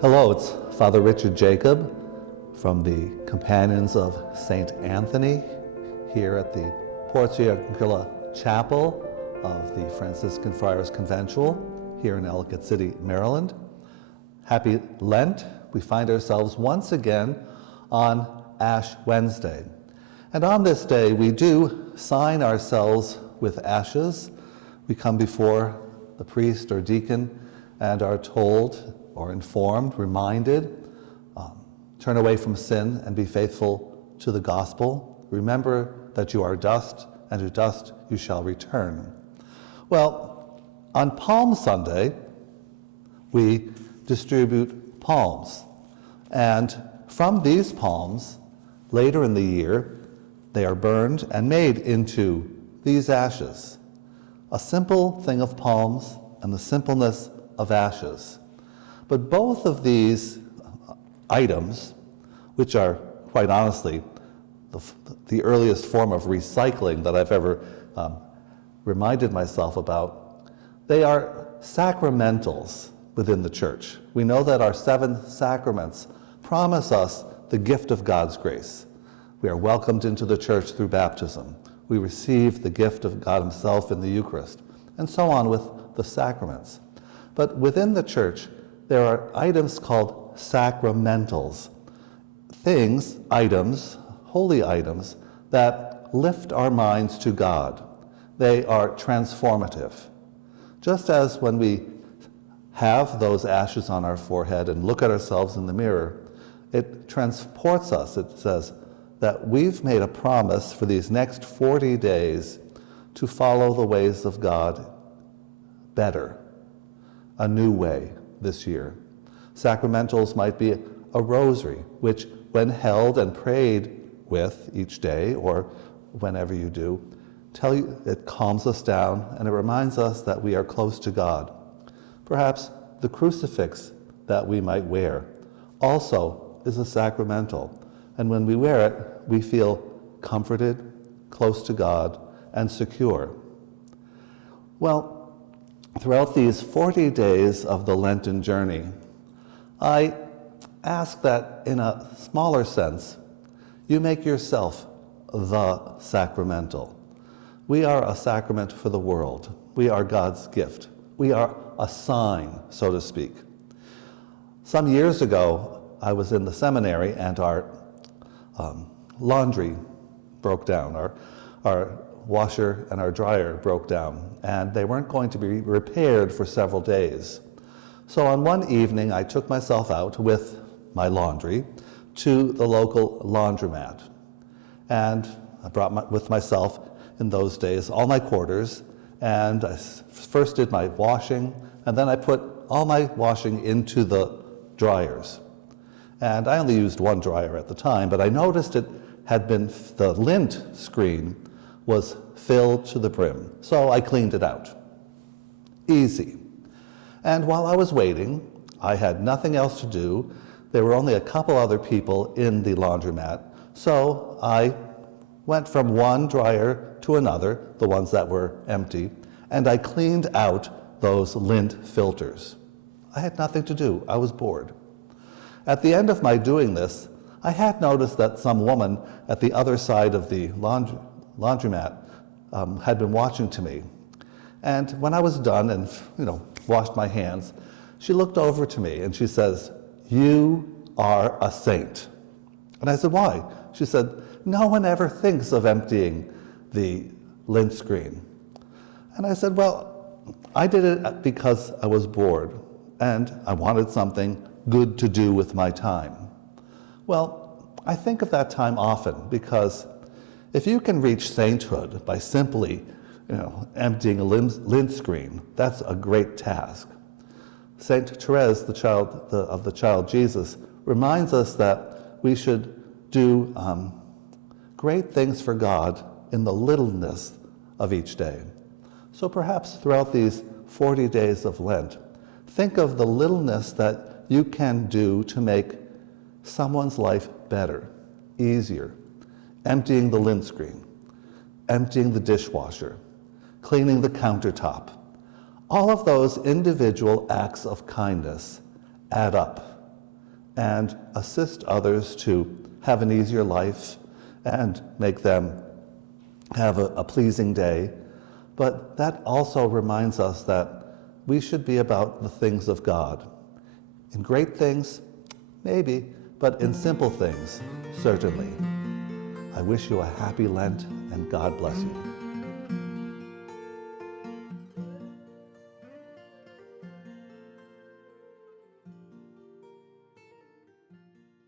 Hello, it's Father Richard Jacob from the Companions of St. Anthony here at the Portia Aquila Chapel of the Franciscan Friars Conventual here in Ellicott City, Maryland. Happy Lent. We find ourselves once again on Ash Wednesday. And on this day, we do sign ourselves with ashes. We come before the priest or deacon and are told or informed, reminded, turn away from sin and be faithful to the gospel. Remember that you are dust, and to dust you shall return. Well, on Palm Sunday, we distribute palms. And from these palms, later in the year, they are burned and made into these ashes. A simple thing of palms and the simpleness of ashes. But both of these items, which are quite honestly the earliest form of recycling that I've ever reminded myself about, they are sacramentals within the church. We know that our 7 sacraments promise us the gift of God's grace. We are welcomed into the church through baptism. We receive the gift of God Himself in the Eucharist, and so on with the sacraments. But within the church, there are items called sacramentals, things, items, holy items, that lift our minds to God. They are transformative. Just as when we have those ashes on our forehead and look at ourselves in the mirror, it transports us. It says that we've made a promise for these next 40 days to follow the ways of God better, a new way this year. Sacramentals might be a rosary, which when held and prayed with each day or whenever you do, it calms us down and it reminds us that we are close to God. Perhaps the crucifix that we might wear also is a sacramental, and when we wear it, we feel comforted, close to God, and secure. Well, throughout these 40 days of the Lenten journey, I ask that in a smaller sense, you make yourself the sacramental. We are a sacrament for the world. We are God's gift. We are a sign, so to speak. Some years ago, I was in the seminary and our laundry broke down. Our washer and our dryer broke down, and they weren't going to be repaired for several days. So on one evening, I took myself out with my laundry to the local laundromat. And I brought with myself, in those days, all my quarters, and I first did my washing, and then I put all my washing into the dryers. And I only used one dryer at the time, but I noticed the lint screen was filled to the brim. So I cleaned it out. Easy. And while I was waiting, I had nothing else to do. There were only a couple other people in the laundromat. So I went from one dryer to another, the ones that were empty, and I cleaned out those lint filters. I had nothing to do. I was bored. At the end of my doing this, I had noticed that some woman at the other side of the laundromat had been watching to me. And when I was done and washed my hands, she looked over to me and she says, "You are a saint." And I said, "Why?" She said, "No one ever thinks of emptying the lint screen." And I said, "Well, I did it because I was bored and I wanted something good to do with my time." Well, I think of that time often because if you can reach sainthood by simply emptying a lint screen, that's a great task. Saint Therese, of the child Jesus, reminds us that we should do great things for God in the littleness of each day. So perhaps throughout these 40 days of Lent, think of the littleness that you can do to make someone's life better, easier. Emptying the lint screen, emptying the dishwasher, cleaning the countertop. All of those individual acts of kindness add up and assist others to have an easier life and make them have a pleasing day. But that also reminds us that we should be about the things of God. In great things, maybe, but in simple things, certainly. I wish you a happy Lent, and God bless you.